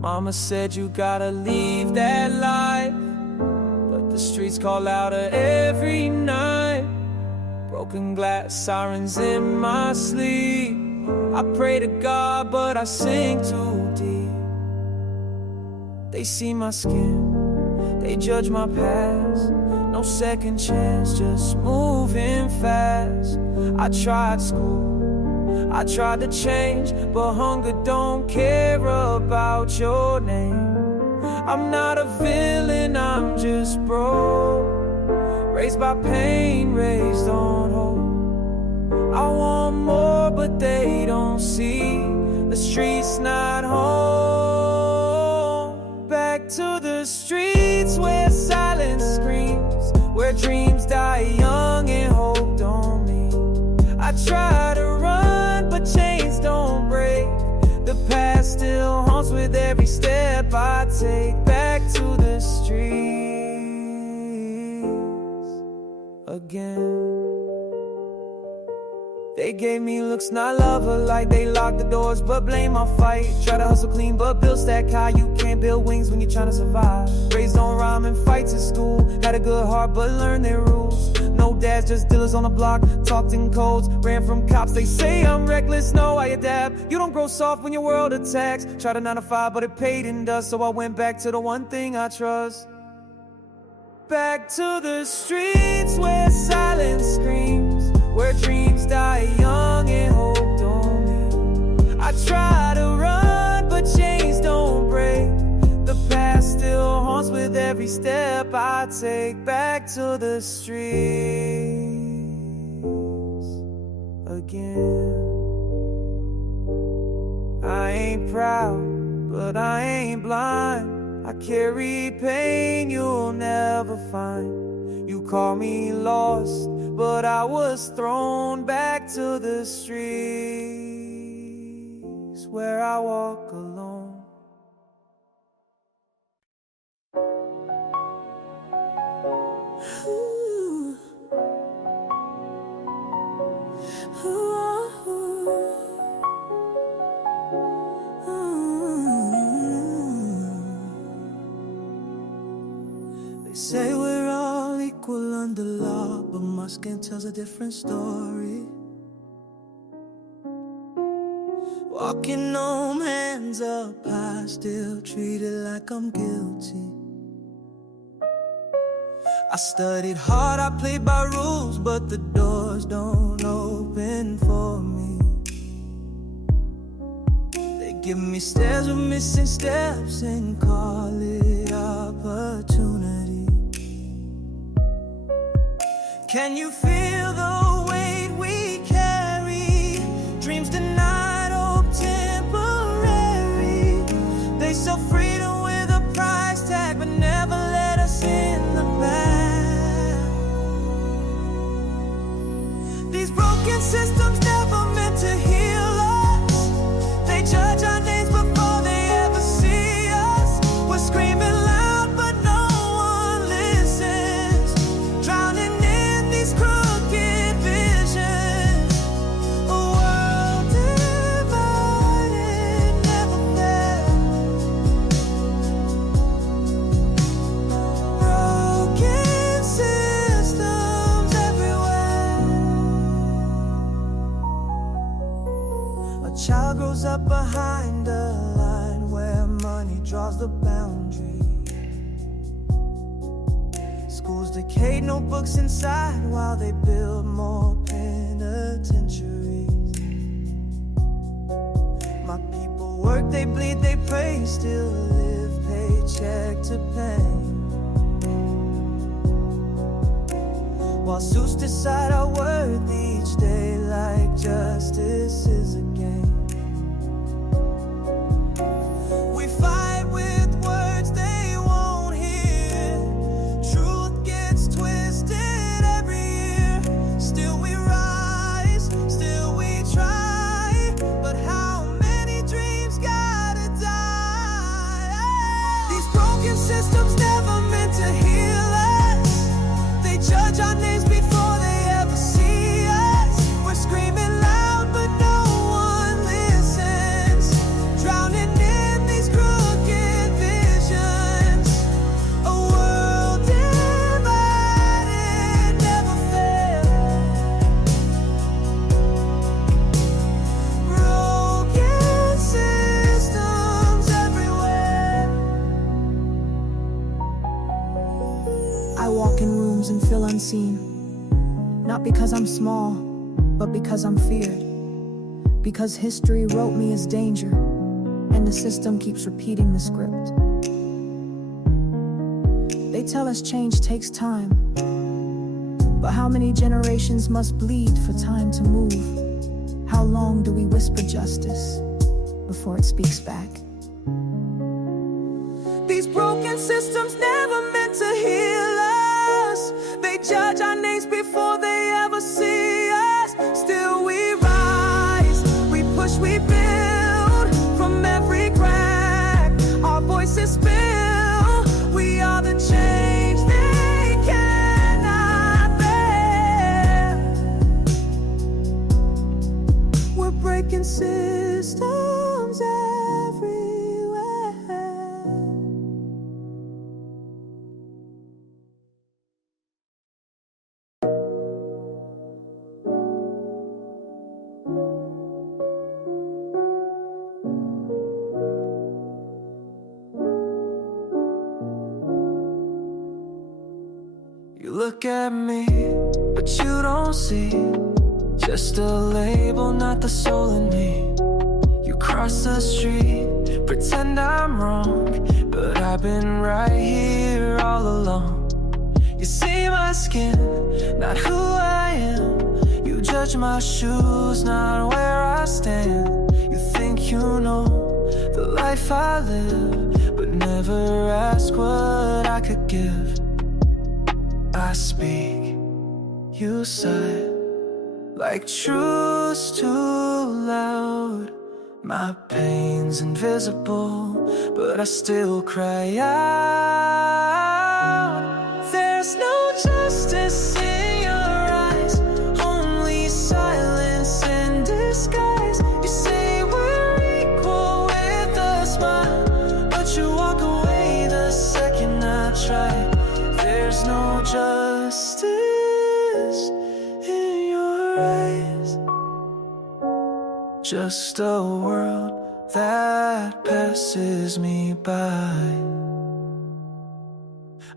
Mama said you gotta leave that life, but the streets call louder every night. Broken glass, sirens in my sleep. I pray to God, but I sink too deep. They see my skin, they judge my past. No second chance, just moving fast. I tried school, I tried to change, but hunger don't care about your name. I'm not a villain, I'm just broke, raised by pain, raised on hope. I want more, but they don't see the streets not home. Back to the streets where silence screams, where dreams die young and hope don't mean. I try to run, but chains don't break. The past still haunts with every step I take. Back to the streets again. They gave me looks, not love her, like they locked the doors, but blame my fight. Try to hustle clean, but bill stack high. You can't build wings when you're trying to survive. Raised on rhyme and fights at school. Had a good heart, but learned their rules. No dads, just dealers on the block. Talked in codes, ran from cops. They say I'm reckless, no, I adapt. You don't grow soft when your world attacks. Tried a 9 to 5, but it paid in dust. So I went back to the one thing I trust. Back to the streets where silence screams, where dreams die young and hope don't mean. I try to run, but chains don't break. The past still haunts with every step I take. Back to the streets again. I ain't proud, but I ain't blind. I carry pain you'll never find. You call me lost, but I was thrown back to the streets where I walk alone. Ooh. Ooh. They say we're all equal under law, but my skin tells a different story. Walking home, hands up high, still treated like I'm guilty. I studied hard, I played by rules, but the doors don't open for me. They give me stares with missing steps and call it opportunity. Can you feel the weight we carry? Dreams denied, hope temporary. They sell freedom with a price tag, but never let us in the back. These broken systems never meant to heal us. They judge our names before they ever see us. We're screaming loud, but no one listens. Drowning in these crooked visions. A world divided never fell. Broken systems everywhere. A child grows up behind a line where money draws the boundary. Schools decayed, no books inside, while they build more penitentiaries. My people work, they bleed, they pray, still live paycheck to pay. While suits decide our worth each day, like justice is a game. We fight with words they won't hear. Truth gets twisted every year. Still we rise, still we try. But how many dreams gotta die? These broken systems never meant to heal us. They judge our names before they ever see us. We're screaming loud, but no one listens. Drowning in these crooked Not because I'm small, but because I'm feared. Because history wrote me as danger, and the system keeps repeating the script. They tell us change takes time, but how many generations must bleed for time to move? How long do we whisper justice before it speaks back? These broken systems never meant to heal us. They judge our names before they ever see us. Still we rise, we push, we build from every crack. Our voices spill, we are the change they cannot bear. We're breaking systems everywhere. You look at me, but you don't see just a label, not the soul in me. You cross the street, pretend I'm wrong, but I've been right here all along. You see my skin, not who I am. You judge my shoes, not where I stand. You think you know the life I live, but never ask what I could give. I speak, you sigh, like truth's too loud. My pain's invisible, but I still cry out. There's no justice in your eyes, only silence in disguise. You say we're equal with a smile, but you walk away the second I try. There's no justice in your eyes, just a world that passes me by.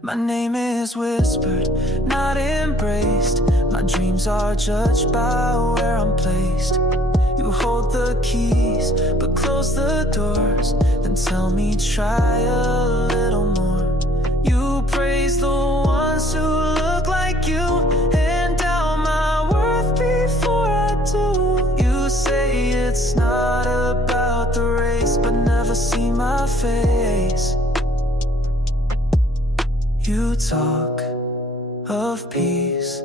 My name is whispered, not embraced. My dreams are judged by where I'm placed. You hold the keys, but close the doors. Then tell me try a little more. You praise the ones who look like you, and doubt my worth before I do. You say it's not about the race, but never see my face. You talk of peace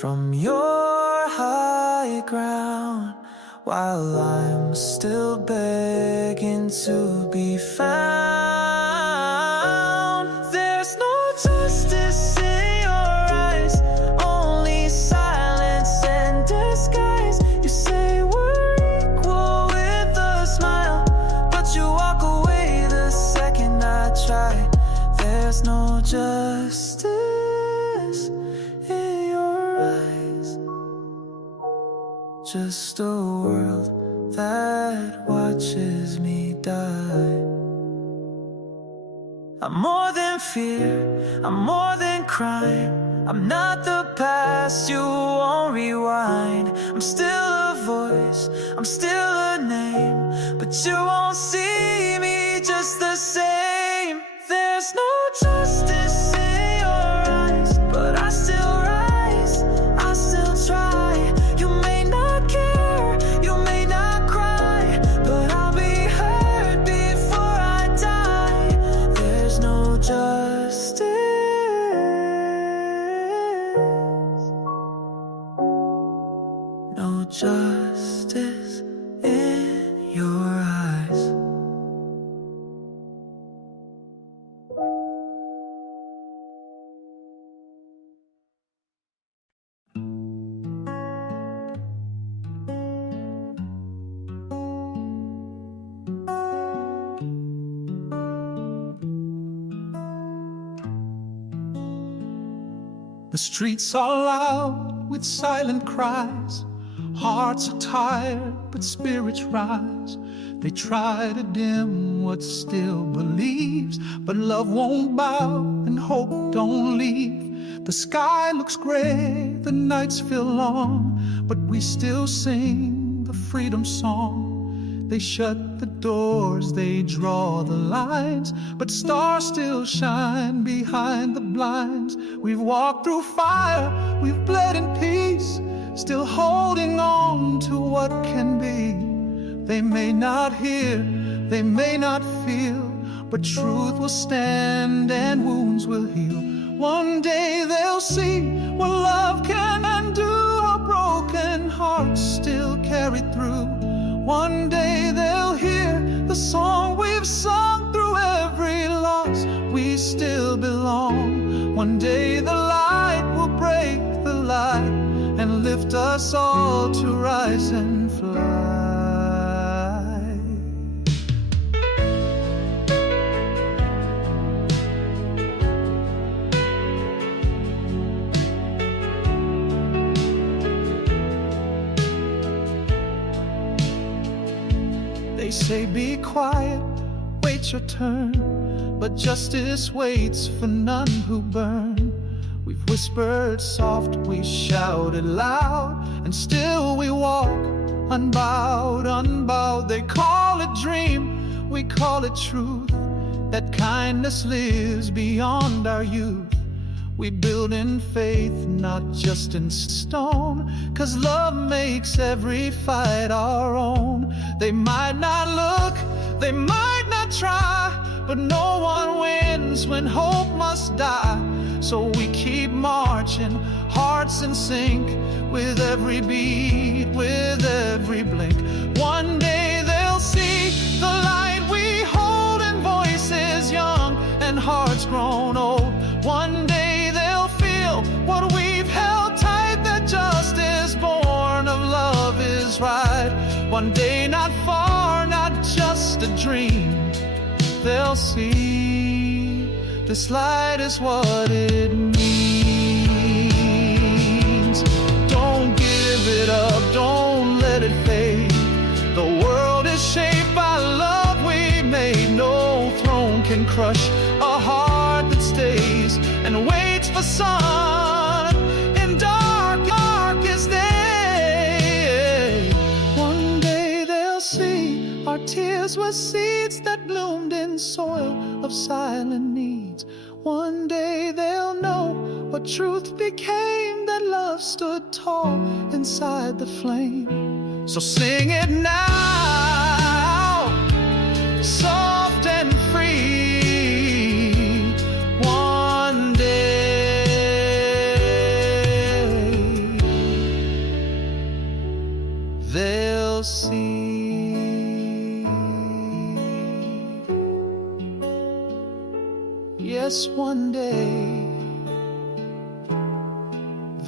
from your high ground, while I'm still begging to be found. There's no justice in your eyes, only silence and disguise. You say we're equal with a smile, but you walk away the second I try. There's no justice in your eyes, just a world that watches me die. I'm more than fear, I'm more than crime. I'm not the past, you won't rewind. I'm still a voice, I'm still a name, but you won't see me just the same. There's no justice in your eyes, but I still rise, I still try. You may not care, you may not cry, but I'll be heard before I die. There's no justice, no justice in your eyes. The streets are loud with silent cries. Hearts are tired, but spirits rise. They try to dim what still believes, but love won't bow and hope don't leave. The sky looks gray, the nights feel long, but we still sing the freedom song. They shut the doors, they draw the lines, but stars still shine behind the blinds. We've walked through fire, we've bled in peace, still holding on to what can be. They may not hear, they may not feel, but truth will stand and wounds will heal. One day they'll see what love can do, a broken heart still carried through. One day they'll hear the song we've sung through every loss. We still belong. One day the light will break the light and lift us all to rise and fly. They say be quiet, wait your turn, but justice waits for none who burn. We've whispered soft, we shouted loud, and still we walk unbowed, unbowed. They call it dream, we call it truth, that kindness lives beyond our youth. We build in faith, not just in stone, 'cause love makes every fight our own. They might not look, they might not try, but no one wins when hope must die. So we keep marching, hearts in sync, with every beat, with every blink. One day they'll see the light we hold in voices young and hearts grown old. One day what we've held tight, that justice born of love is right. One day not far, not just a dream, they'll see this light is what it means. Don't give it up, don't let it fade. The world is shaped by love we made. No throne can crush a heart that stays and waits for sun in darkest day. One day they'll see our tears were seeds that bloomed in soil of silent needs. One day they'll know what truth became, that love stood tall inside the flame. So sing it now, soft and free. One day they'll see. Yes, one day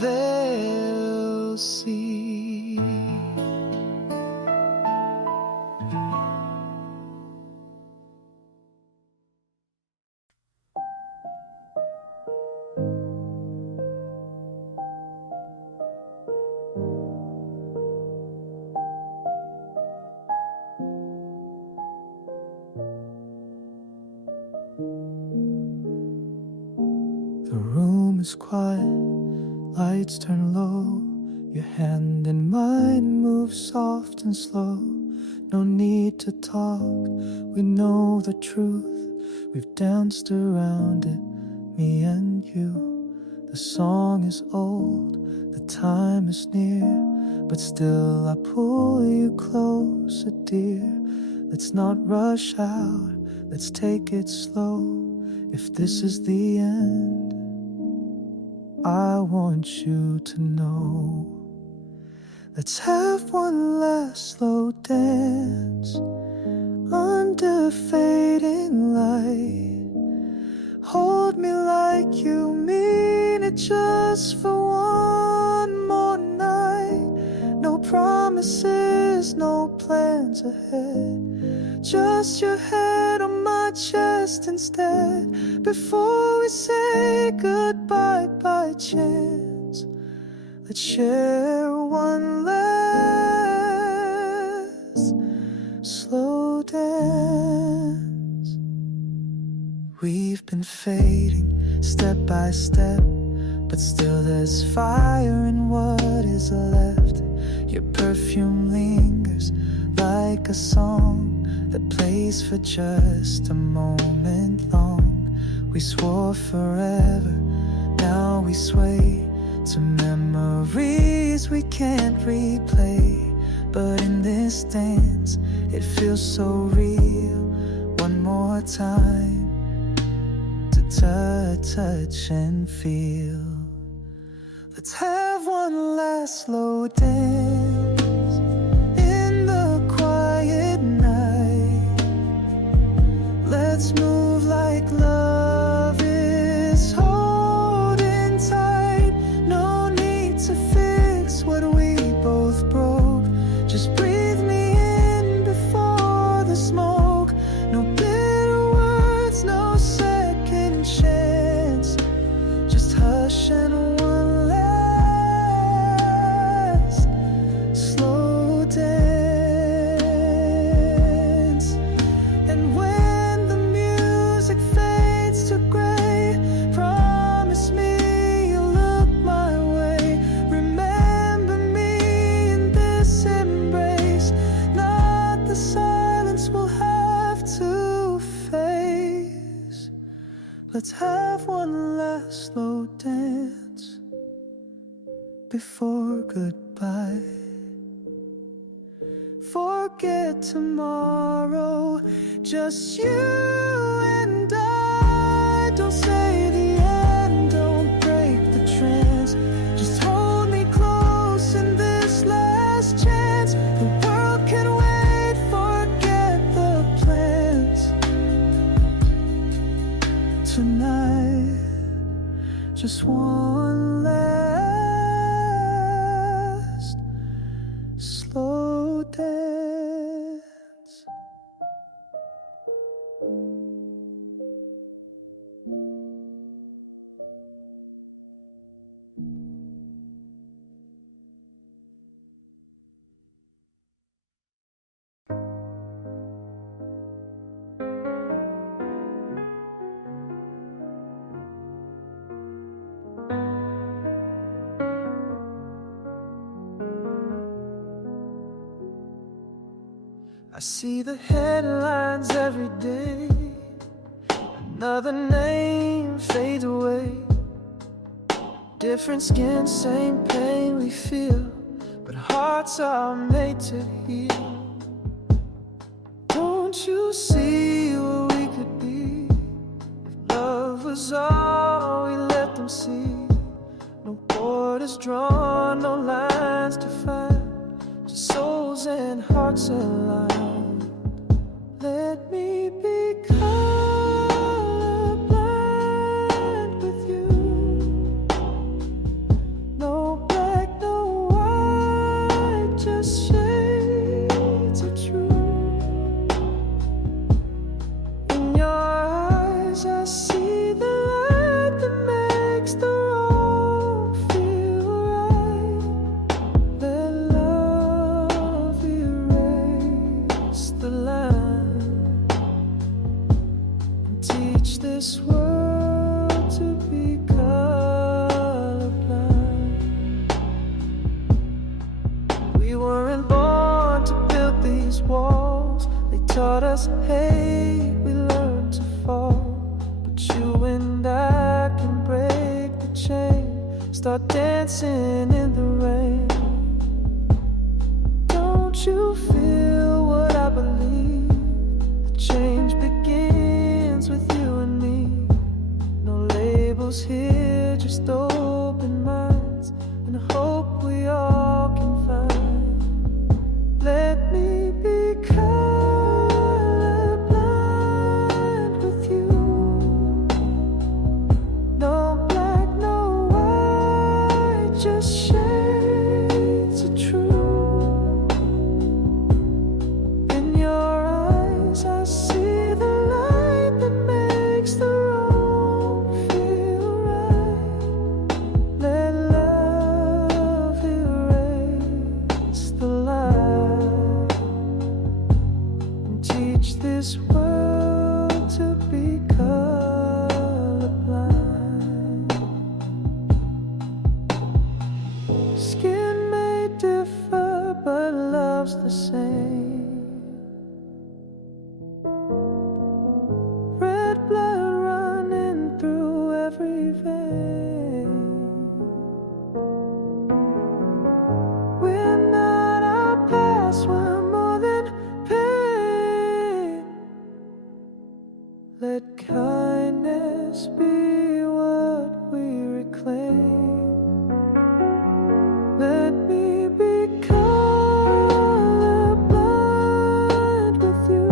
they'll see. The room is quiet, lights turn low. Your hand in mine moves soft and slow. No need to talk, we know the truth. We've danced around it, me and you. The song is old, the time is near, but still I pull you closer, dear. Let's not rush out, let's take it slow. If this is the end, I want you to know. Let's have one last slow dance under fading light. Hold me like you mean it, just for one more night. No promises, no plans ahead, just your head on my chest instead. Before we say goodbye by chance, let's share one last slow dance. We've been fading step by step, but still there's fire in what is left. Your perfume lingers like a song that plays for just a moment long. We swore forever, now we sway to memories we can't replay. But in this dance, it feels so real. One more time to touch and feel. Let's have one last slow dance in the quiet night. Let's move like love is holding tight. No need to fix what we both broke. Just breathe me in before the smoke. No bitter words, no second chance. Just hush and one last slow dance. And when the music fades to gray, promise me you'll look my way. Remember me in this embrace, not the silence we'll have to face. Let's have one last slow dance before goodbye. Forget tomorrow, just you and I. Don't say the end, don't break the trance. Just hold me close in this last chance. The world can wait, forget the plans. Tonight, just one last slow dance. I see the headlines every day. Another name fades away. Different skin, same pain we feel, but hearts are made to heal. Don't you see what we could be if love was all we let them see? No borders drawn, no lines defined, just souls and hearts aligned. Let me be colorblind with you. No black, no white, just shades of truth. In your eyes I see the light that makes the wrong feel right. Let love erase the line. Teach this world to be colorblind. We weren't born to build these walls. They taught us hate, we learned to fall. But you and I can break the chain, start dancing in the rain. Don't you feel what I believe? The change begins with you and me. No labels here, just open minds and hope we all can find. Let me be colorblind with you. No black, no white, just shades of truth. In your eyes I see the light that makes the wrong feel right. Let love erase the lie and teach this world to be colorblind. Let kindness be what we reclaim. Let me be colorblind with you.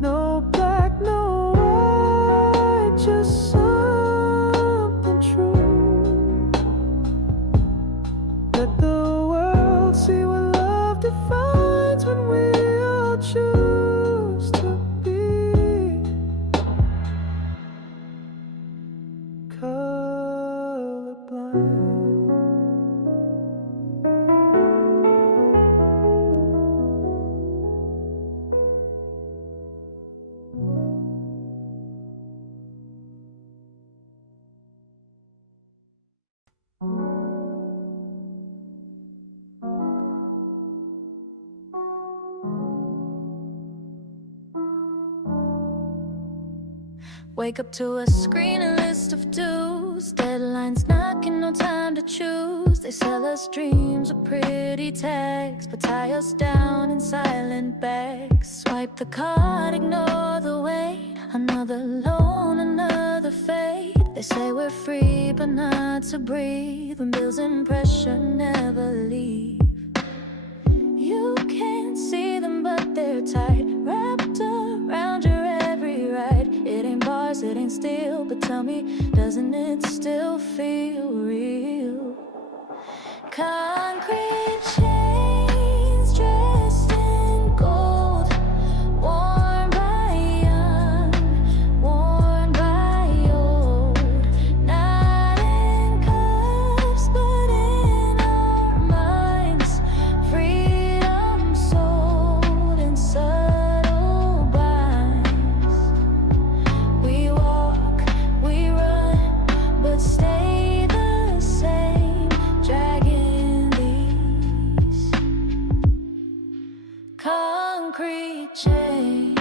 No black, no white, just something true. Let the world see what love defines when we all choose to be colorblind. Wake up to a screen, a list of do's. Deadlines knocking, no time to choose. They sell us dreams with pretty text, but tie us down in silent bags. Swipe the card, ignore the wait. Another loan, another fate. They say we're free, but not to breathe. When bills and pressure never leave. You can't see them, but they're tight, wrapped around your every right. It ain't bars, it ain't steel, but tell me, doesn't it still feel real? Concrete chains dressed in gold, worn by young, worn by old. Not in cuffs, but in our minds. Freedom sold in subtle binds. We walk, we run, but stay the same, dragging these concrete chains.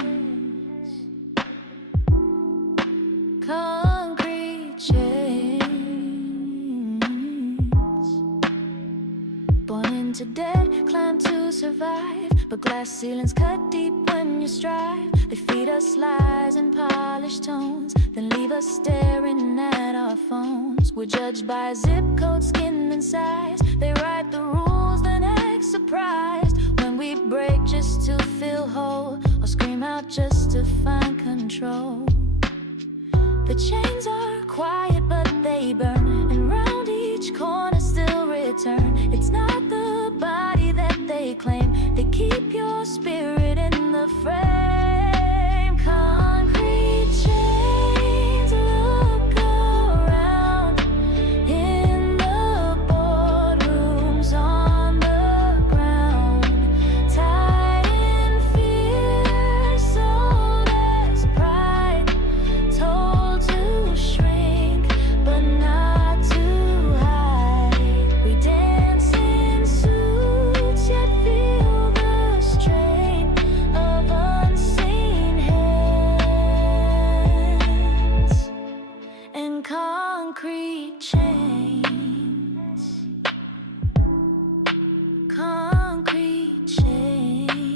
Concrete chains. Born into debt, climb to survive, but glass ceilings cut deep when you strive. They feed us lies and polished tones, then leave us staring at our phones. We're judged by zip code, skin and size. They write the rules, then act surprised when we break just to feel whole, or scream out just to find control. The chains are quiet, but they burn, and round each corner still return. It's not the body that they claim, they keep your spirit in the frame. Concrete chains, look around. In the boardrooms, on the ground. Tied in fear, sold as pride. Told to shrink, but not to hide. We dance in suits, yet feel the strain of unseen hands and concrete chains. Concrete chains.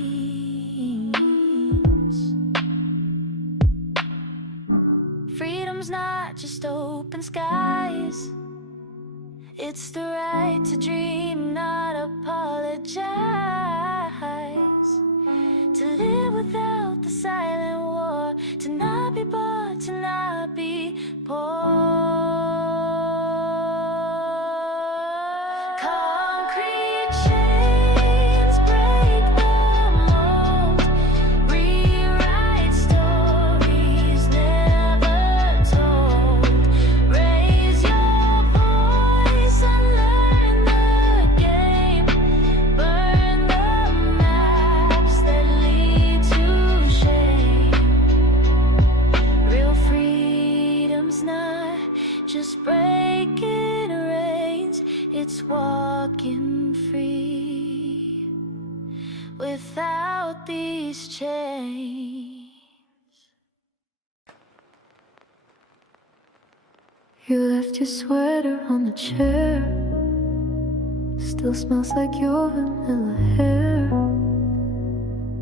Freedom's not just open skies. It's the right to dream, not apologize. To live without the silent war. To not be bought, to not be poor. Concrete chains break the mold. Rewrite stories never told. Raise your voice and learn the game. Burn the maps that lead to shame. Real freedom's not just breaking reins, it's walking free without these chains. You left your sweater on the chair, still smells like your vanilla hair.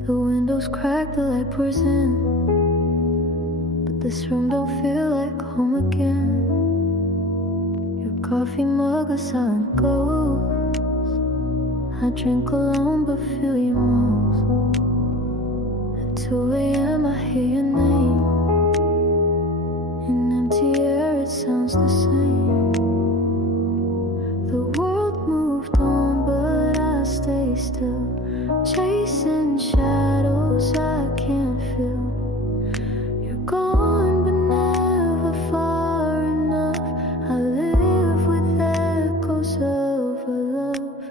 The wind windows cracked, the light pours in, but this room don't feel like home again. Your coffee mug, a silent ghost. I drink alone but feel you most. At 2 a.m. I hear your name. In empty air it sounds the same. The world moved on but I stay still, chasing shadows I can't feel. You're gone but never far enough. I live with echoes of our love,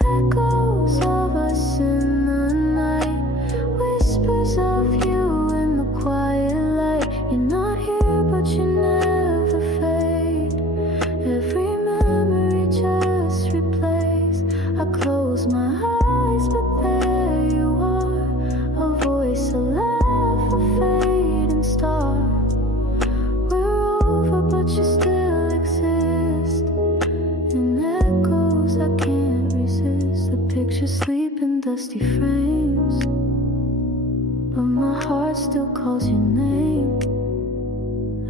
echoes of us in the night, whispers of you in the quiet light. You're not here but you never fade. Every memory just replays. I close my eyes but there you are, a voice, a laugh, a fading star. We're over but you still exist. In echoes I can't resist. The pictures sleep in dusty frames, but my heart still calls your name.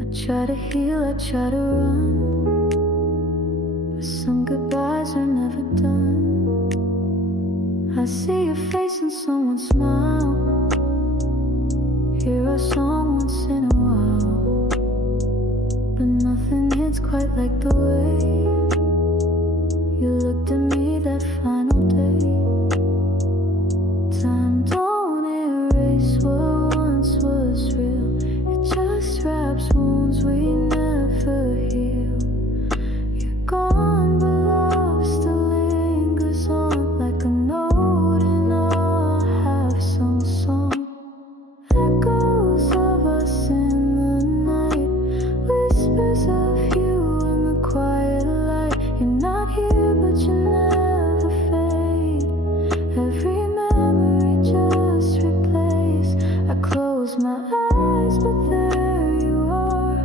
I try to heal, I try to run, but some goodbyes are never done. I see your face and someone smile, hear our song once in a while, but nothing hits quite like the way you looked at me that final day. Time don't erase what once was real, it just wraps wounds we never heal. You're gone but love still lingers on, like a note in a half-sung song. Echoes of us in the night, whispers of you in the quiet light. You're not here but you never fade. Every memory just replays. I close my eyes but there you are,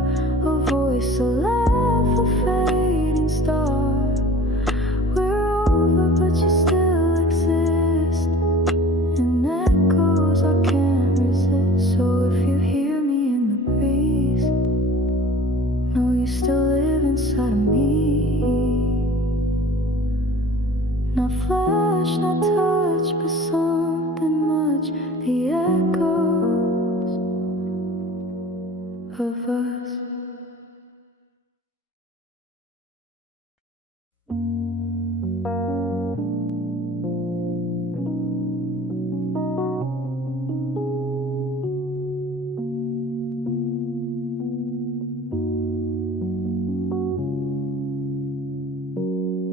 a voice, a laugh, a fading star. We're over but you still exist. In echoes I can't resist. So if you hear me in the breeze, know you still live inside of me. Not flesh, not touch, but something much. The echoes of us.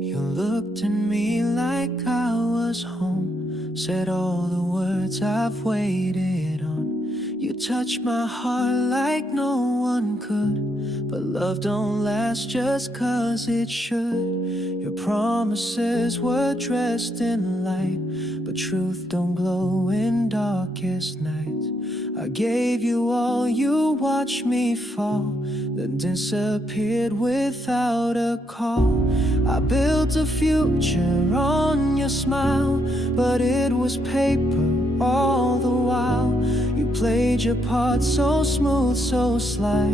You looked at me like I was home, said all the words I've waited on. You touched my heart like no one could, but love don't last just 'cause it should. Your promises were dressed in light, but truth don't glow in darkest nights. I gave you all, you watched me fall, then disappeared without a call. I built a future on your smile, but it was paper all the while. You played your part so smooth, so sly.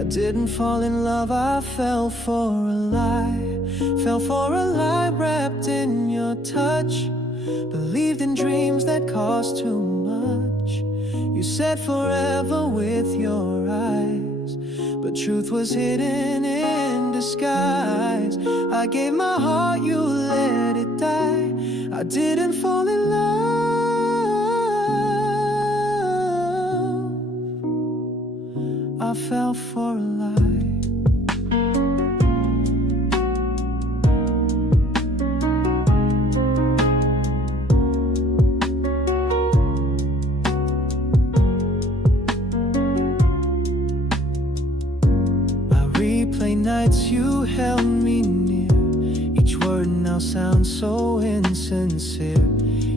I didn't fall in love, I fell for a lie. Fell for a lie wrapped in your touch. Believed in dreams that cost too much. You said forever with your eyes, but truth was hidden in disguise. I gave my heart, you let it die. I didn't fall in love, I fell for a lie. Replay nights you held me near. Each word now sounds so insincere.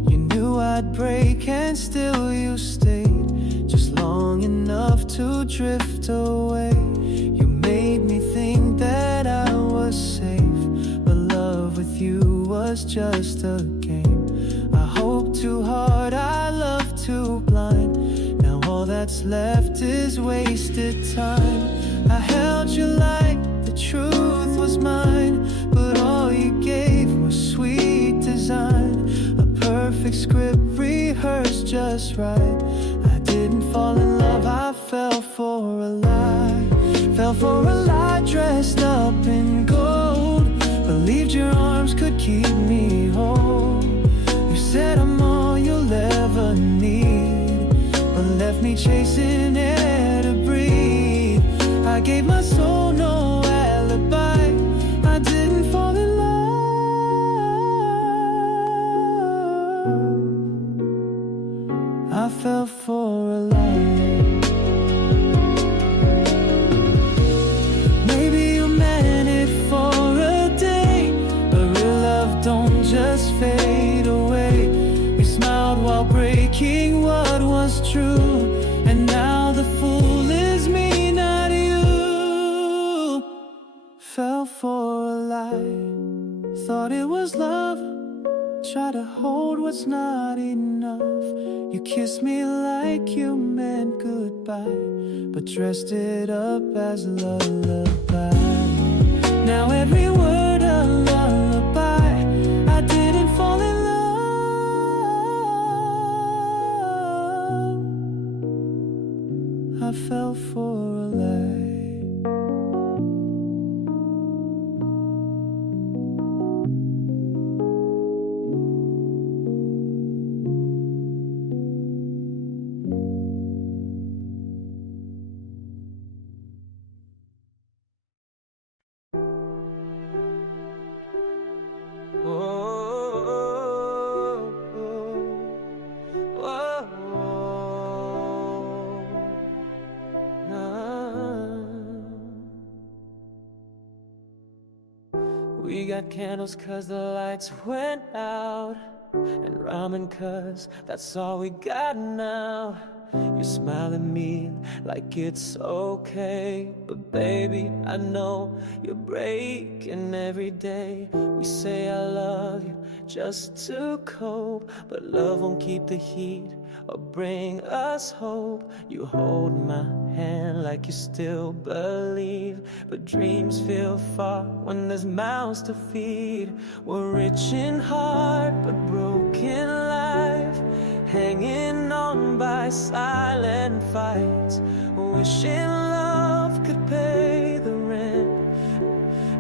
You knew I'd break and still you stayed, just long enough to drift away. You made me think that I was safe, but love with you was just a game. I hoped too hard, I loved too blind. Now all that's left is wasted time. I held you like the truth was mine, but all you gave was sweet design. A perfect script rehearsed just right. I didn't fall in love, I fell for a lie. Fell for a lie dressed up in gold. Believed your arms could keep me whole. You said I'm all you'll ever need, but left me chasing air to breathe. I gave my soul no alibi. I didn't fall in love, I fell for a lie. Maybe you meant it for a day, but real love don't just fade away. You smiled while breaking what was true, and now the fool is me, not you. Fell for a lie, thought it was love. Try to hold what's not enough. You kissed me like you meant goodbye, but dressed it up as a lullaby. Now every word a lullaby. I didn't fall in love, I fell for a lie. We got candles cause the lights went out, and ramen cause that's all we got now. You smile at me like it's okay, but baby, I know you're breaking every day. We say I love you just to cope, but love won't keep the heat or bring us hope. You hold my hand like you still believe, but dreams feel far when there's mouths to feed. We're rich in heart but broken life, hanging on by silent fights, wishing love could pay the rent,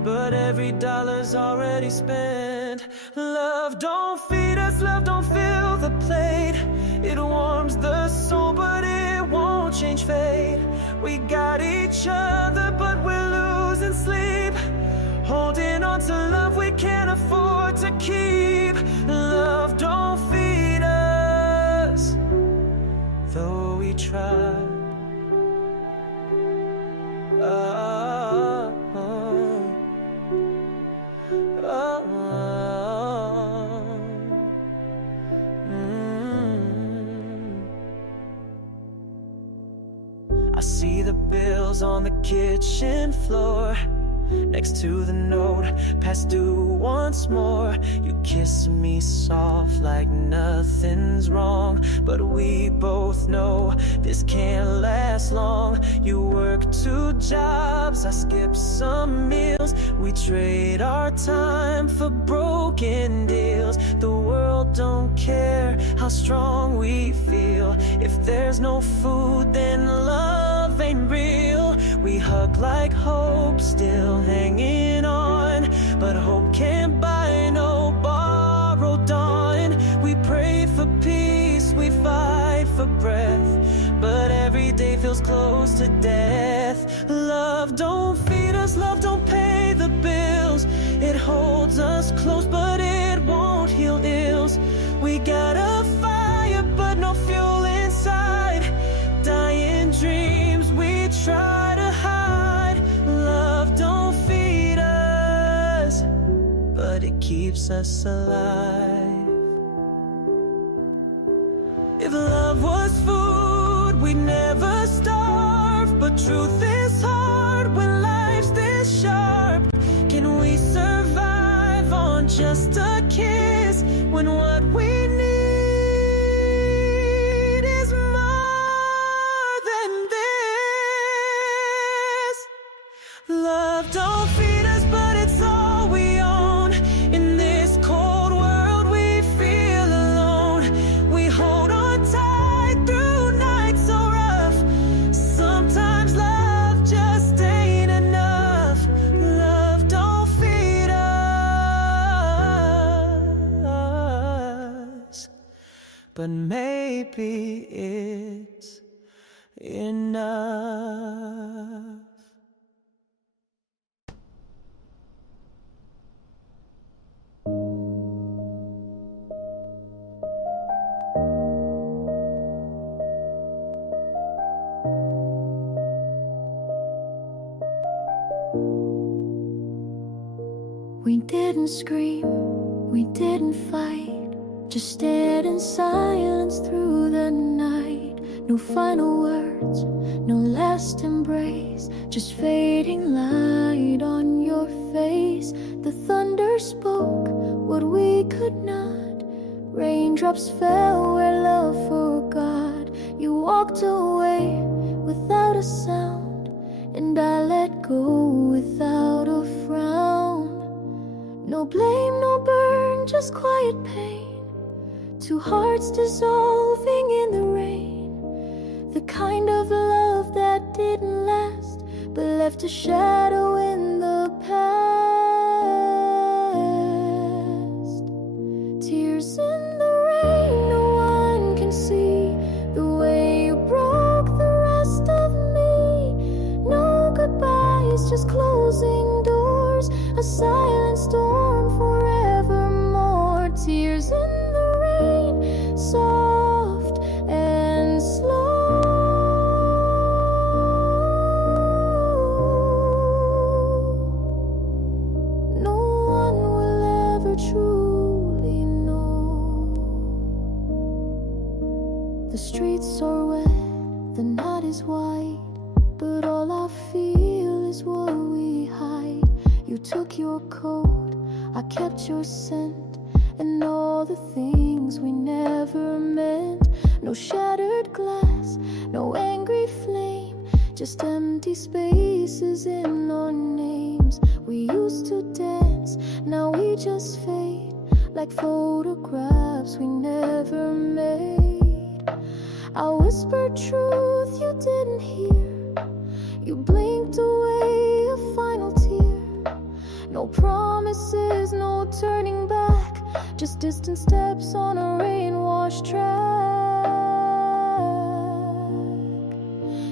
but every dollar's already spent. Love don't feed us, love don't fill the plate. It warms the soul but it won't change fate. We got each other but we're losing sleep, holding on to love we can't afford to keep. Love don't feed us, though we try. I see the bills on the kitchen floor, next to the note, past due once more. You kiss me soft like nothing's wrong, but we both know this can't last long. You work 2 jobs, I skip some meals. We trade our time for broken deals. The world don't care how strong we feel. If there's no food, then love ain't real. We hug like hope, still hanging on, but hope can't buy no borrowed dawn. We pray for peace, we fight for breath, but every day feels close to death. Love don't feed us, love don't pay the bills. It holds us close, but it won't heal ills. We got a fire, but no fuel inside. Dying dreams we try to hide. Love don't feed us, but it keeps us alive. If love was food, we'd never starve. But truth is hard when life's this sharp. Can we survive on just a kiss when what we need enough. We didn't scream, we didn't fight, just stared in silence through the night. No final words, no last embrace, just fading light on your face. The thunder spoke what we could not. Raindrops fell where love forgot. You walked away without a sound, and I let go without a frown. No blame, no burn, just quiet pain. Two hearts dissolving in the rain. The kind of love that didn't last, but left a shadow in the past. Tears in the rain, no one can see the way you broke the rest of me. No goodbyes, just closing doors. A silent storm forevermore. Tears in the rain, soft and slow. No one will ever truly know. The streets are wet, the night is white, but all I feel is what we hide. You took your coat, I kept your scent, and all the things we never meant. No shattered glass, no angry flame, just empty spaces in our names. We used to dance, now we just fade, like photographs we never made. I whispered truth you didn't hear, you blinked away a final tear. No promises, no turning back, just distant steps on a rain-washed track.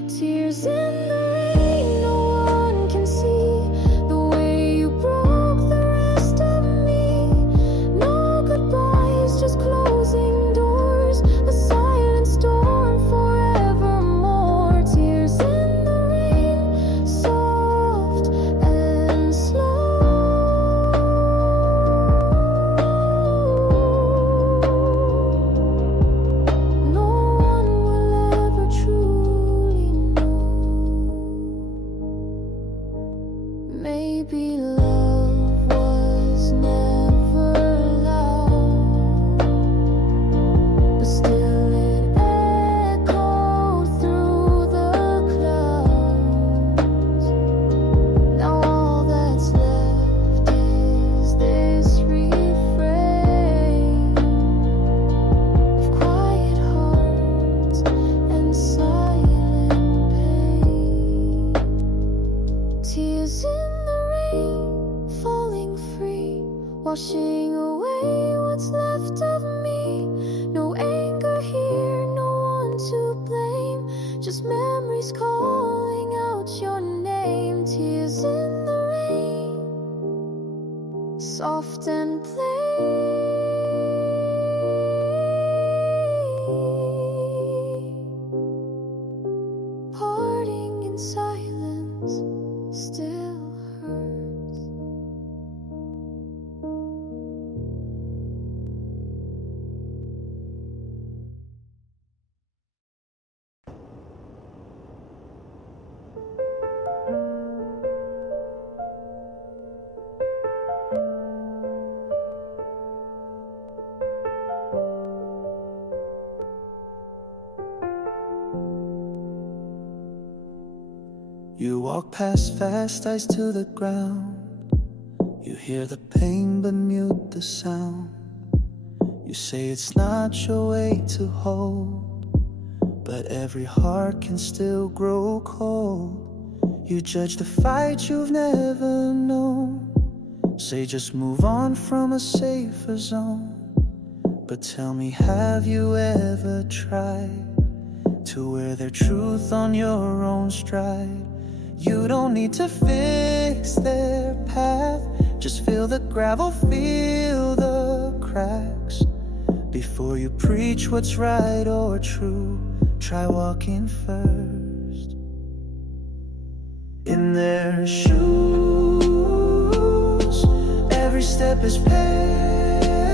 Tears in the rain, no one can see the way you broke the rest of me. No goodbyes, just closing doors. A silent storm forevermore. Tears in the rain, soft and slow. Maybe love was never loud, but still it echoed through the clouds. Now all that's left is this refrain of quiet hearts and silent pain. Tears in falling free, washing away what's left of me. No anger here, no one to blame, just memories calling out your name. Tears in the rain, soft and plain, parting in silence still hurts. You walk past fast eyes to the ground. You hear the pain but mute the sound. You say it's not your way to hold, but every heart can still grow cold. You judge the fight you've never known, say just move on from a safer zone. But tell me, have you ever tried to to wear their truth on your own stride. You don't need to fix their path, just feel the gravel, feel the cracks. Before you preach what's right or true, try walking first. In their shoes, every step is pain,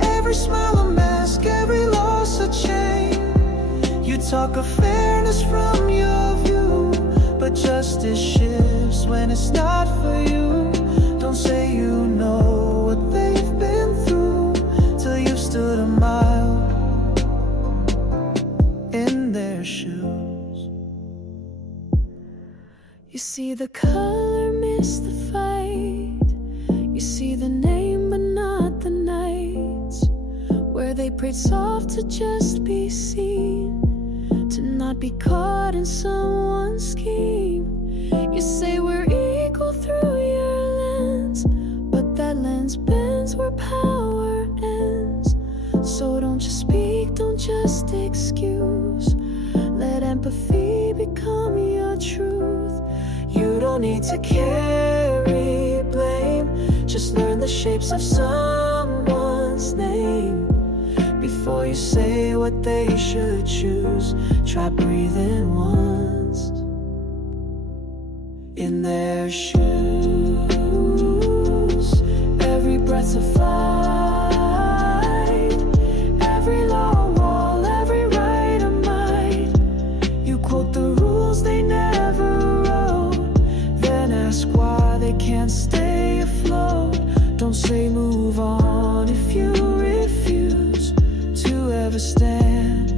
every smile a mask, every loss a chain. You talk of fairness from your view, but justice shifts when it's not for you. Don't say you know what they've been through till you've stood a mile in their shoes. You see the color, miss the fight. You see the name but not the nights, where they prayed soft to just be seen, to not be caught in someone's scheme. You say we're equal through your lens, but that lens bends where power ends. So don't just speak, don't just excuse. Let empathy become your truth. You don't need to carry blame, just learn the shapes of someone's name. Before you say what they should choose, try breathing once. In their shoes, every breath's a fight, every law wall, every right of might. You quote the rules they never wrote, then ask why they can't stay afloat. Don't say move on if you refuse to ever stand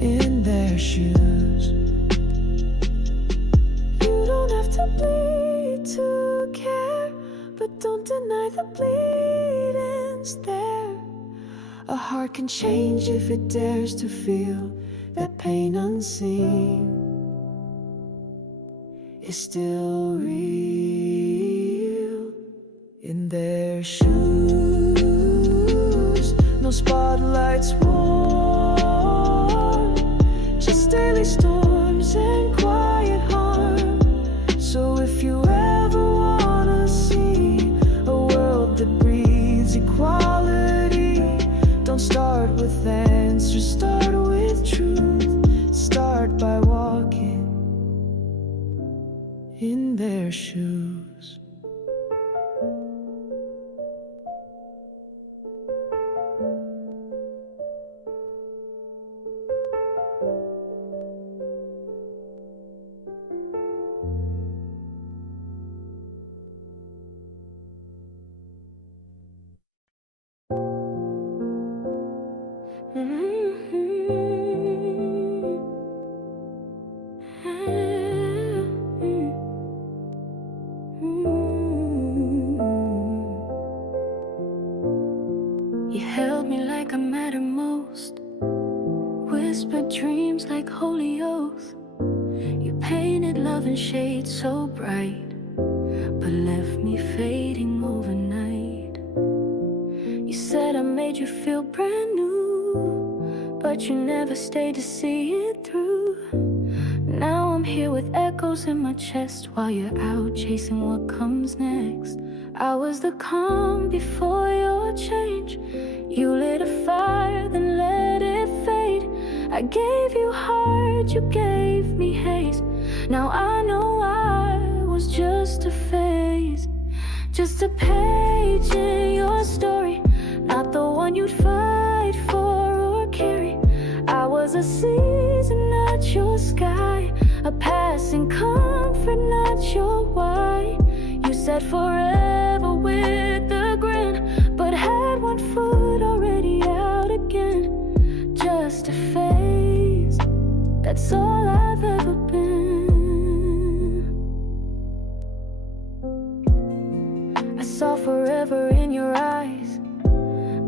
in their shoes. You don't have to bleed to care, but don't deny the bleeding's there. A heart can change if it dares to feel that pain unseen is still real. In their shoes, no spotlights warm, just daily storms and quiet harm. So if you ever wanna see a world that breathes equality, don't start with answers, start with truth. Start by walking in their shoes. You held me like I mattered most, whispered dreams like holy oath. You painted love in shades so bright, but left me fading overnight. You said I made you feel brand new, but you never stayed to see it through. Now I'm here with echoes in my chest while you're out chasing what comes next. I was the calm before your change. You lit a fire, then let it fade. I gave you heart, you gave me haste. Now I know I was just a phase, just a page in your story, not the one you'd fight for or carry. I was a season, not your sky, a passing comfort, not your why. You said forever with a grin, but had one foot already out again. Just a phase, that's all I've ever been. I saw forever in your eyes,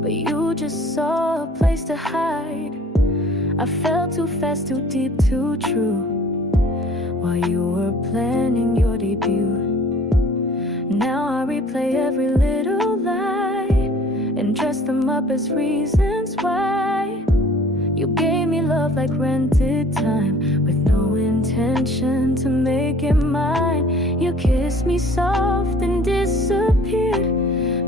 but you just saw a place to hide. I fell too fast, too deep, too true, while you were planning your debut. Now I replay every little lie and dress them up as reasons why You gave me love like rented time, with no intention to make it mine. You kissed me soft and disappeared,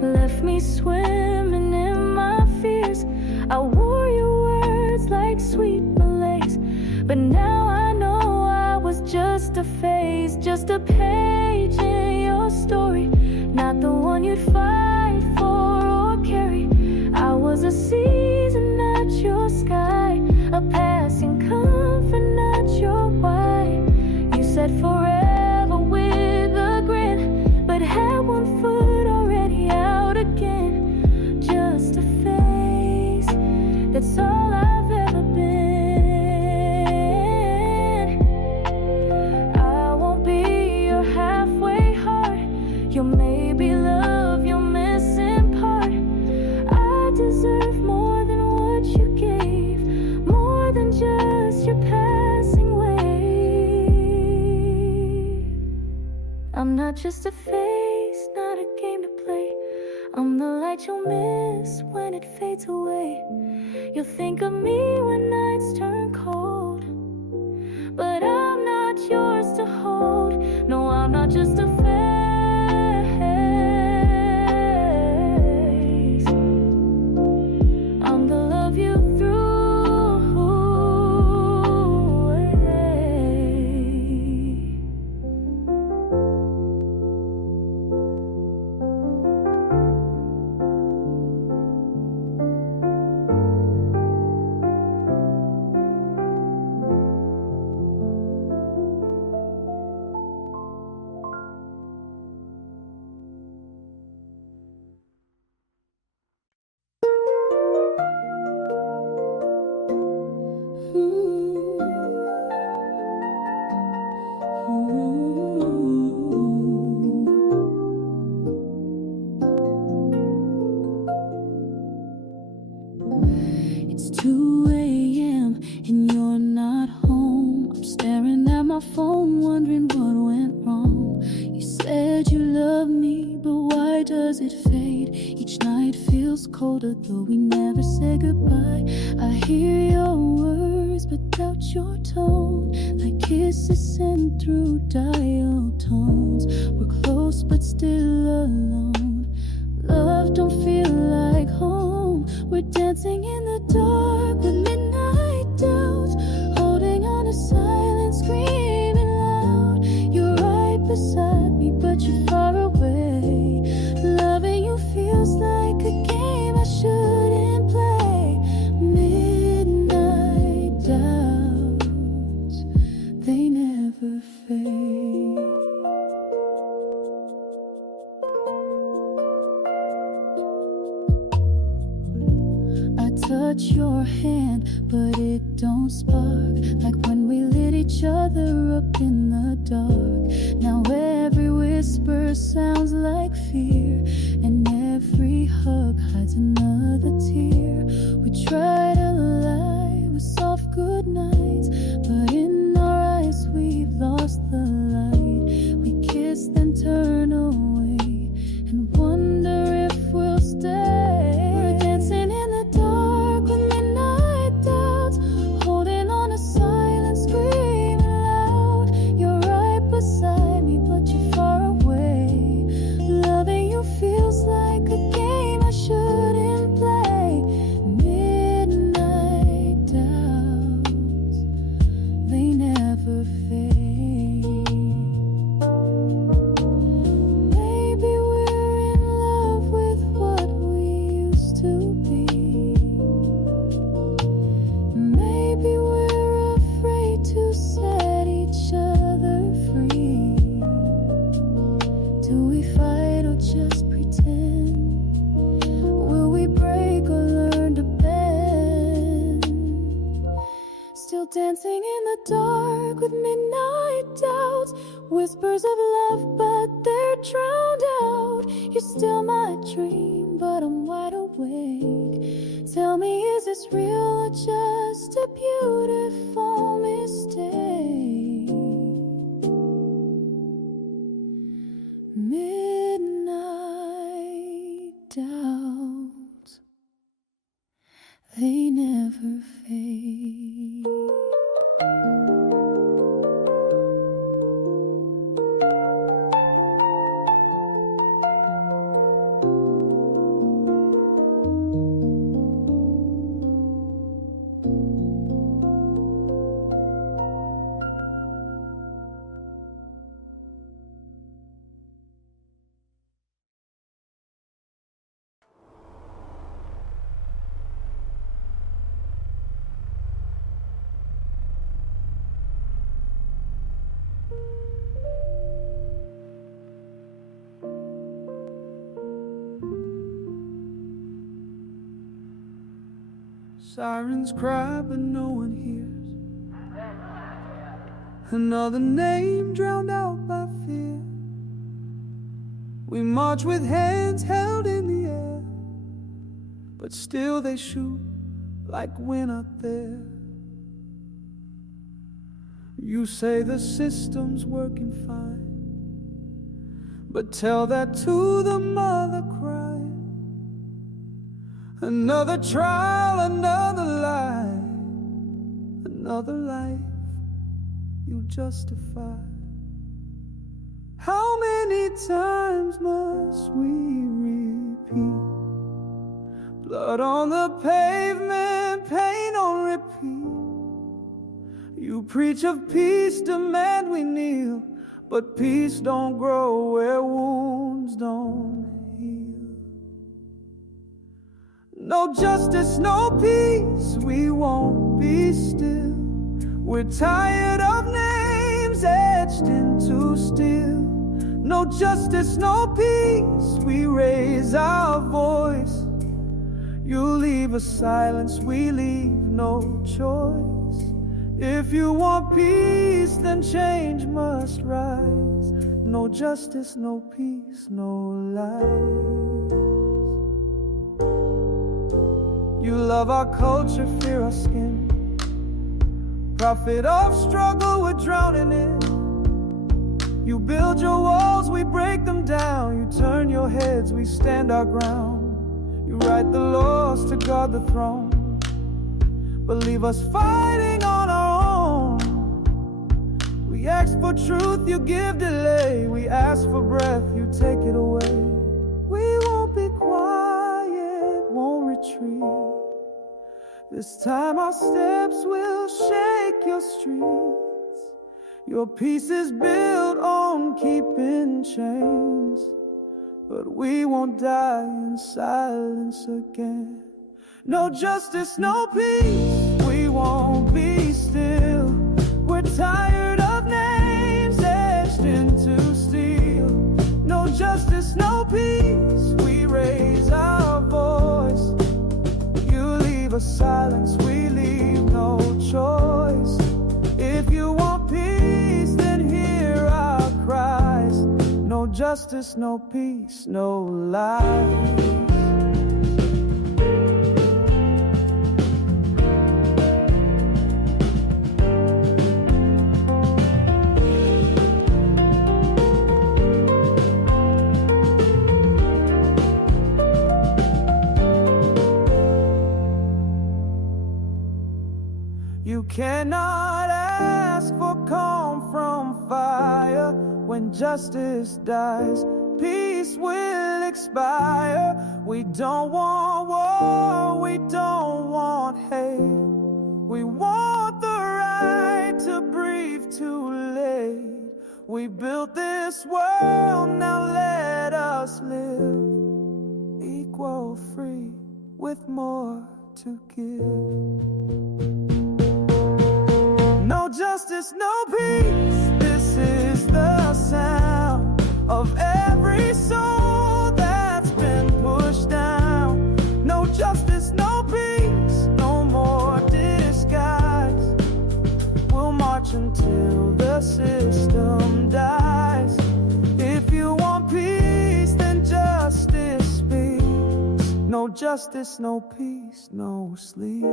left me swimming in my fears. I wore your words like sweet malaise, but now I know I was just a phase, just a page in your story, not the one you'd fight for or carry. I was a season, not your sky, a passing comfort, not your why. You said forever with a grin, but had one foot already out again. Just a phase, that's all I've ever been. I won't be your halfway heart, your maybe love, your missing part. I deserve more than what you gave, more than just your passing wave. I'm not just a face, not a game to play. I'm the light you'll miss when it fades away. You'll think of me when nights turn cold, but I'm not yours to hold. No, I'm not just a face. I'm the love you threw away. It's 2 a.m. and you're not home. I'm staring at my phone, wondering what went wrong. You said you love me, but why does it fade? Each night feels colder, though we never say goodbye. I hear your words, but doubt your tone, like kisses sent through dial tones. We're close, but still alone. Love don't feel like home. We're dancing in the dark with midnight doubts, holding on to silence, screaming loud. You're right beside me, but you're far away. Loving you feels like a game I shouldn't play. Midnight doubts, they never fade. Touch your hand, but it don't spark like when we lit each other up in the dark. Now every whisper sounds like fear, and every hug hides another tear. We try to lie with soft good nights, but in our eyes we've lost the light. We kiss then turn away and wonder if we'll stay. We're dancing in the dark with midnight doubts, holding on to silence, screaming loud. You're right beside me, but you're far away. Loving you feels like a game I shouldn't play. Midnight doubts, they never fade. Maybe we're in love with what we used to be. Maybe we're afraid to set each other free. Do we fight or just pretend? Will we break or learn to bend? Still dancing in the dark with midnight doubts, whispers of love, but they're drowned out. You're still my dream, but I'm wide awake. Tell me, is this real or just a beautiful mistake? Midnight doubts, they never fade. Sirens cry, but no one hears. Another name drowned out by fear. We march with hands held in the air, but still they shoot like we're not there. You say the system's working fine, but tell that to the mother crying. Another trial, another lie, another life you justify. How many times must we repeat? Blood on the pavement, pain on repeat. You preach of peace, demand we kneel, but peace don't grow where wounds don't heal. No justice, no peace, we won't be still. We're tired of names etched into steel. No justice, no peace, we raise our voice. You leave us silence, we leave no choice. If you want peace, then change must rise. No justice, no peace, no lies. You love our culture, fear our skin. Profit of struggle we're drowning in. You build your walls, we break them down. You turn your heads, we stand our ground. You write the laws to guard the throne, but leave us fighting on our own. We ask for truth, you give delay. We ask for breath, you take it away. We won't be quiet, won't retreat. This time our steps will shake your streets. Your peace is built on keeping chains, but we won't die in silence again. No justice, no peace, we won't be still. We're tired of names etched into steel. No justice, no peace, we raise our voice. You leave us silence, we leave no choice. If you want peace, then hear our cries. No justice, no peace, no lies. You cannot ask for calm from fire. When justice dies, peace will expire. We don't want war, we don't want hate. We want the right to breathe too late. We built this world, now let us live. Equal, free, with more to give. No justice, no peace, this is the sound of every soul that's been pushed down. No justice, no peace, no more disguise. We'll march until the system dies. If you want peace, then justice speaks. No justice, no peace, no sleep.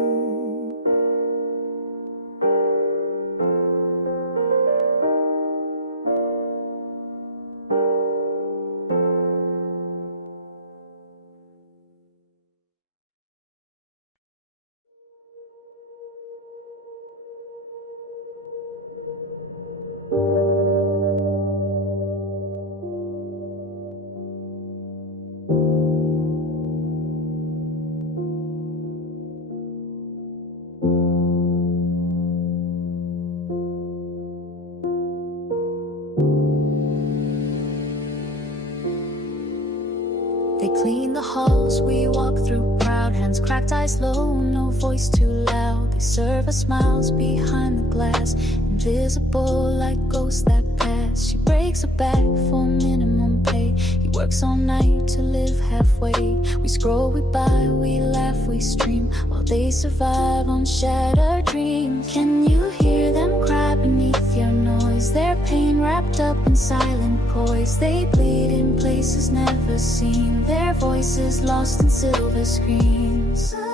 They clean the halls we walk through, proud hands, cracked eyes low, no voice too loud. They serve us smiles behind the glass, invisible like ghosts that pass. She breaks her back for minimum pay, He works all night to live halfway. We scroll, we buy, we laugh, we stream, while they survive on shattered dreams. Can you hear them cry beneath your noise? Their pain wrapped up in silent poise. They bleed in places never seen, their voices lost in silver screens. Silent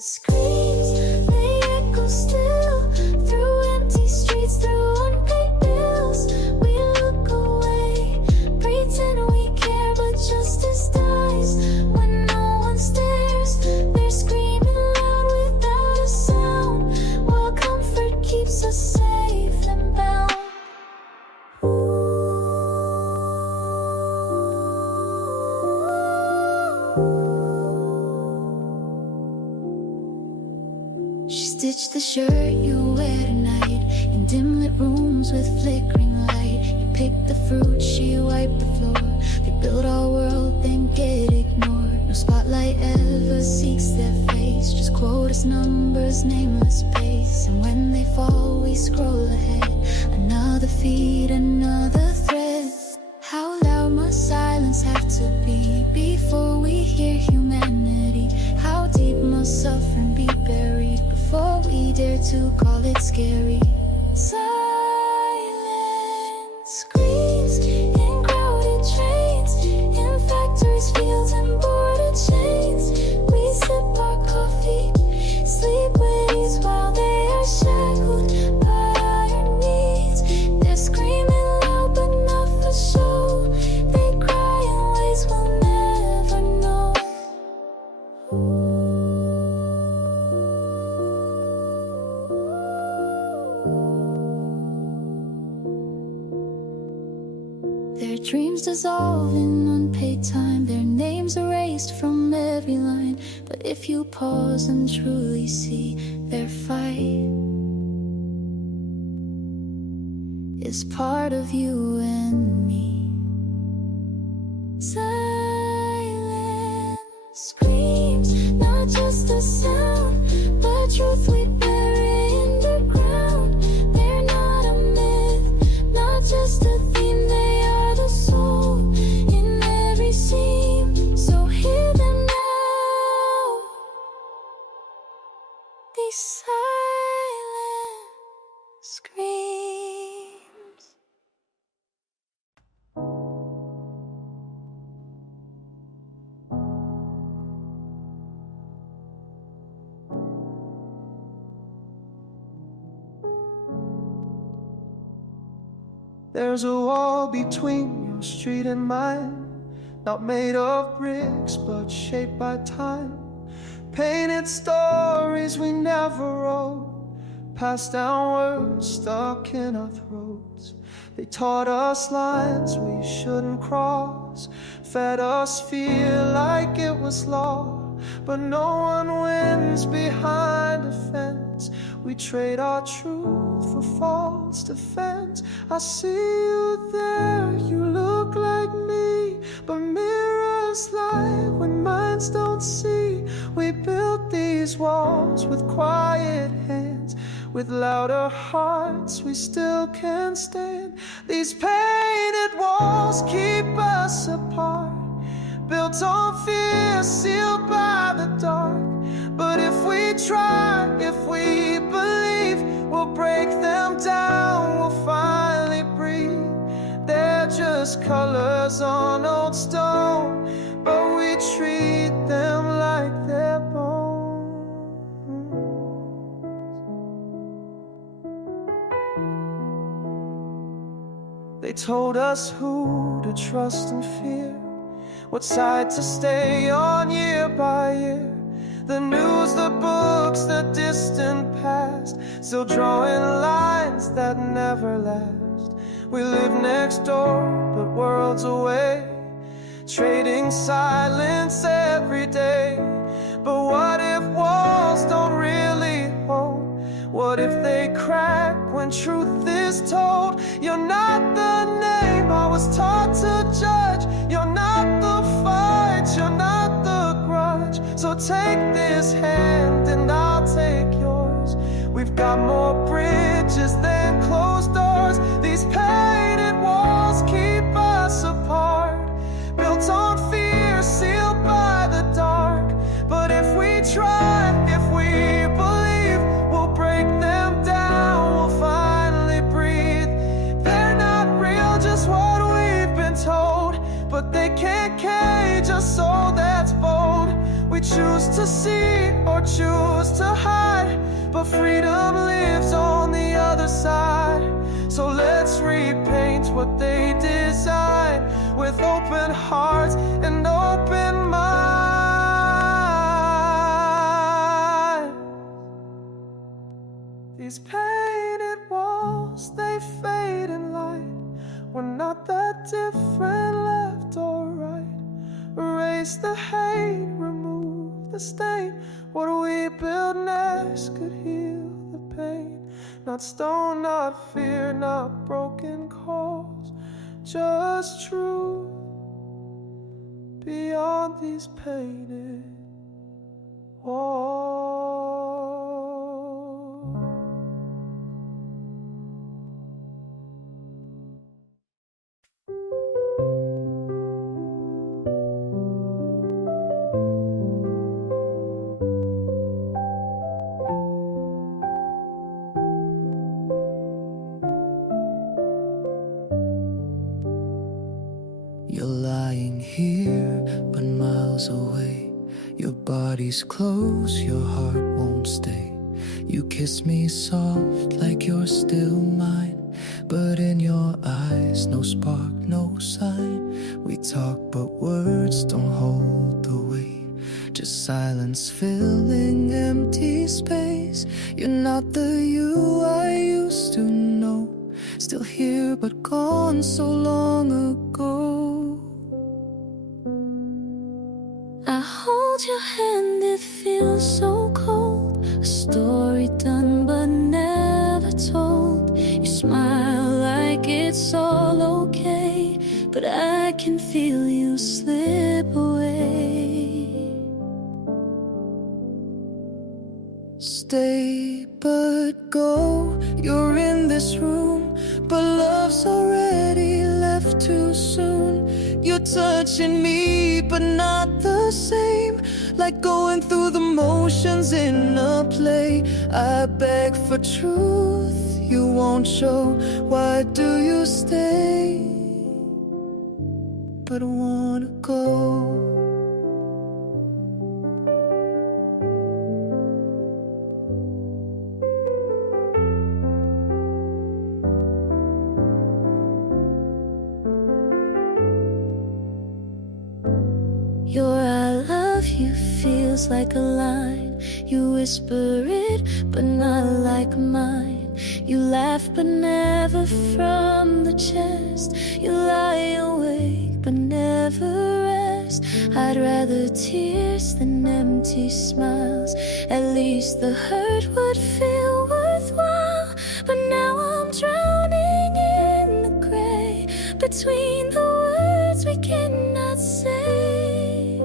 screams, they echo still through empty streets, through unpaid bills. We look away, pretend we care, but justice dies when no one stares. They're screaming loud without a sound, while comfort keeps us safe and bound. She stitched the shirt you wear tonight in dim-lit rooms with flickering light. You picked the fruit, she wiped the floor. They build our world, then get ignored. No spotlight ever seeks their face, just quotas, numbers, nameless pace. And when they fall, we scroll ahead, another feed, another thread. How loud must silence have to be before we hear humanity? How deep must suffering be buried before we dare to call it scary? Silent screams in crowded trains, in factories, fields, and border chains. We sip our coffee, sleep with ease while they are shackled by iron needs. They're screaming loud but not for show. They cry in ways we'll never know. Their dreams dissolve in unpaid time, their names erased from every line. But if you pause and truly see, their fight is part of you and me. Silent screams, not just a sound, but truth we bury underground. They're not a myth, not just a theme, they are the soul in every seam. So hear them now, these silent screams. There's a wall between your street and mine, not made of bricks but shaped by time. Painted stories we never wrote, passed down words stuck in our throats. They taught us lines we shouldn't cross, fed us fear like it was law. But no one wins behind a fence. We trade our truth for false defense. I see you there, you look like me, but mirrors lie when minds don't see. We built these walls with quiet hands, with louder hearts we still can't stand. These painted walls keep us apart, built on fear, sealed by the dark. But if we try, if we believe, we'll break them down, we'll finally breathe. They're just colors on old stone, but we treat them like they're bones. They told us who to trust and fear, what side to stay on year by year. The news, the books, the distant past, still drawing lines that never last. We live next door, but worlds away, trading silence every day. But what if walls don't really hold? What if they crack when truth is told? You're not the name I was taught to judge, you're not the fight, you're not the grudge. So take this hand and I'll take yours. We've got more bridges than closed doors. These painted walls keep us side. So let's repaint what they design with open hearts and open minds. These painted walls, they fade in light. We're not that different, left or right. Erase the hate, remove the stain. What we build next could heal the pain. Not stone, not fear, not broken calls, just truth beyond these painted walls. You're lying here, but miles away. Your body's close, your heart won't stay. You kiss me soft like you're still mine, but in your eyes, no spark, no sign. We talk, but words don't hold the weight. Just silence filling empty space. You're not the you I used to know. Still here, but gone so long ago. I hold your hand, it feels so cold. A story done but never told. You smile like it's all okay, but I can feel you slip away. Stay but go, you're in this room, but love's already left too soon. You're touching me, but not the same. Like going through the motions in a play. I beg for truth, you won't show. Why do you stay, but wanna go? Your I love you feels like a line. You whisper it, but not like mine. You laugh, but never from the chest. You lie awake, but never rest. I'd rather tears than empty smiles. At least the hurt would feel worthwhile. But now I'm drowning in the gray, between the words we cannot say.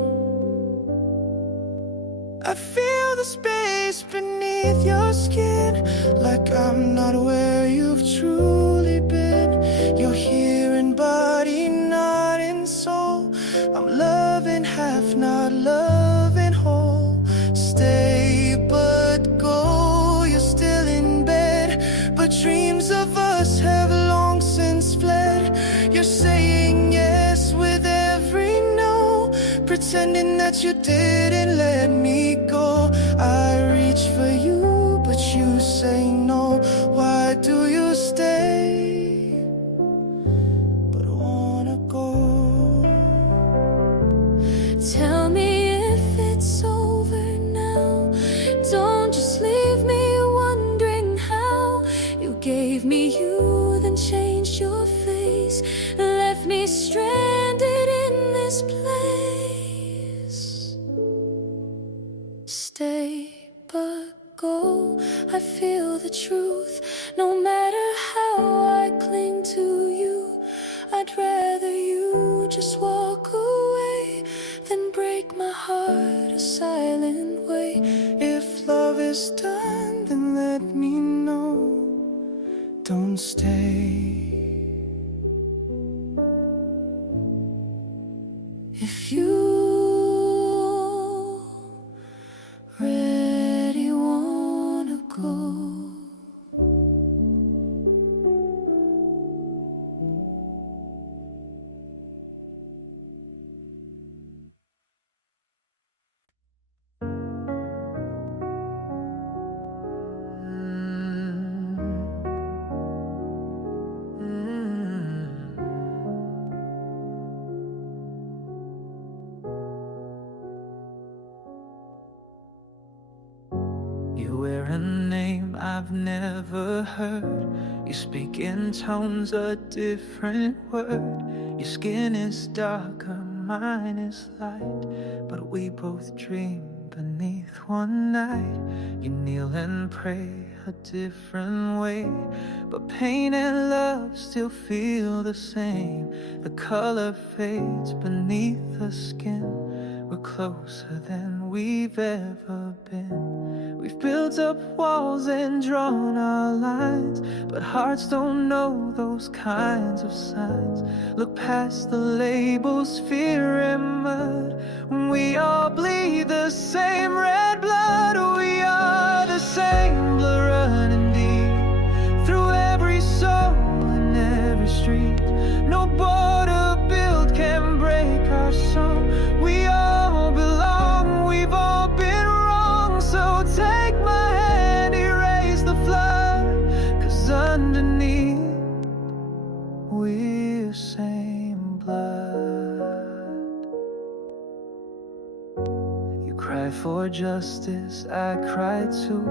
I feel the space beneath your skin, like I'm not where you've truly been. You're here in body, not in soul. I'm loving half, not loving whole. Stay but go, you're still in bed, but dreams of us have long since fled. You're saying yes with every no, pretending that you didn't let me go. I reach for you, but you say no. Why do you stay, but wanna go? Tell me if it's over now. Don't just leave me wondering how. You gave me you, then changed your face, left me stranded in this place. Stay but go, I feel the truth. No matter how I cling to you, I'd rather you just walk away than break my heart a silent way. If love is done, then let me know. Don't stay. If you really wanna go. name I've never heard. You speak in tones, a different word. Your skin is darker, mine is light, but we both dream beneath one night. You kneel and pray a different way, but pain and love still feel the same. The color fades beneath the skin. We're closer than we've ever been. We've built up walls and drawn our lines, but hearts don't know those kinds of signs. Look past the labels, fear and mud. We all bleed the same red blood. We are the same blood running deep through every soul and every street. No border built can break our song. We all belong, we've all been wrong. So take my hand, erase the flood, 'cause underneath we're same blood. You cry for justice, I cry too,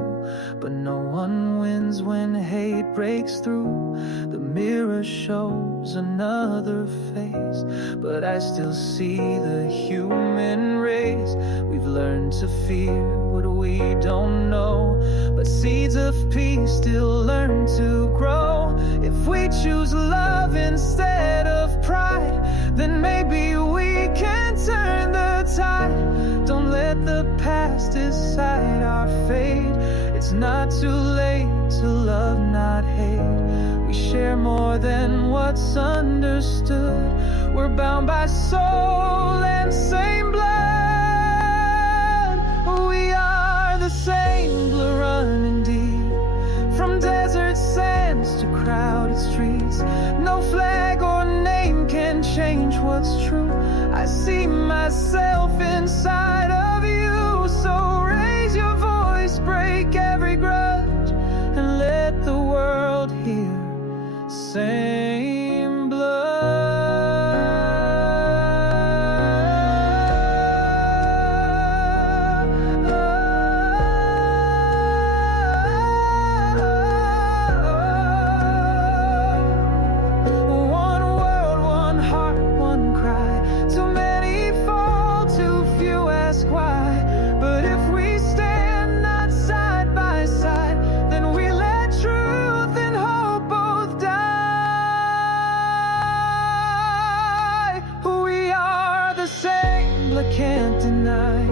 but no one wins when hate breaks through. The mirror shows another face, but I still see the human race. We've learned to fear what we don't know, but seeds of peace still learn to grow. If we choose love instead of pride, then maybe we can turn the tide. Don't let the past decide our fate. It's not too late to love, not hate. We share more than what's understood. We're bound by soul and same blood. We are the same blood running deep, from desert sands to crowded streets. No flag or name can change what's true. I see myself inside of you. So raise your voice, break every grudge, and let the world hear same blood. One world, one heart, one cry. Too many fall, too few ask why. But if we stand not side by side, then we let truth and hope both die. We are the same, but can't deny.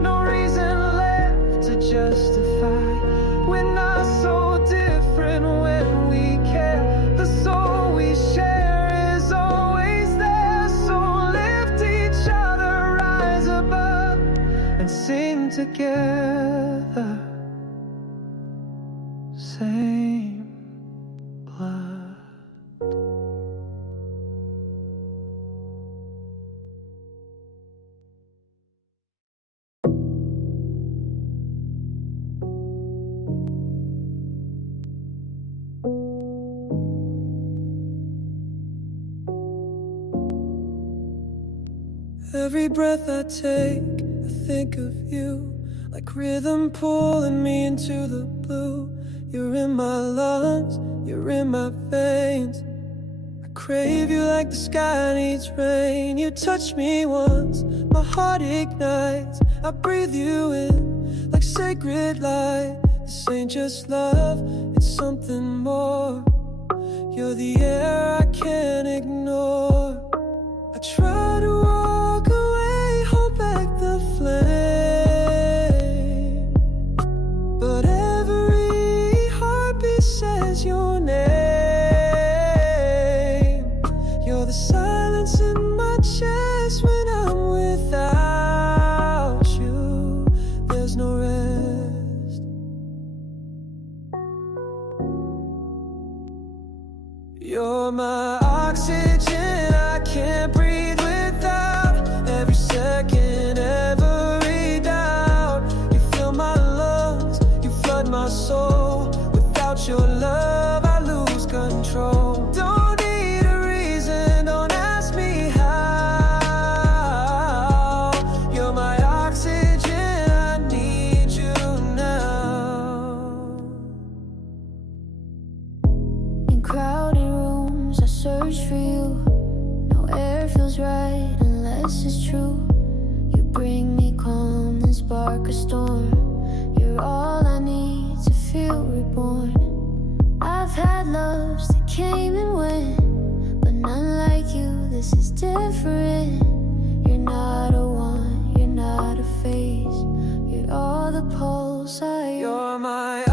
No reason left to justify. We're not so different when we care. The soul we share is always there. So lift each other, rise above, and sing together. Same blood. Every breath I take, I think of you, like rhythm pulling me into the blue. You're in my lungs, you're in my veins. I crave you like the sky needs rain. You touch me once, my heart ignites. I breathe you in like sacred light. This ain't just love, it's something more. You're the air I can't ignore. I try to walk away, hold back the flame, but every heartbeat says your name. You're the silence in my chest when I'm without you. There's no rest. You're my oxygen, I can't breathe without. Every second, every doubt. You fill my lungs, you flood my soul. Without your love, I lose control. Don't need a reason, don't ask me how. You're my oxygen, I need you now. search for you. No air feels right unless it's true. You bring me calm and spark a storm. You're all I need to feel reborn. I've had loves that came and went, but none like you, this is different. You're not a one, you're not a phase. You're all the pulse I You're my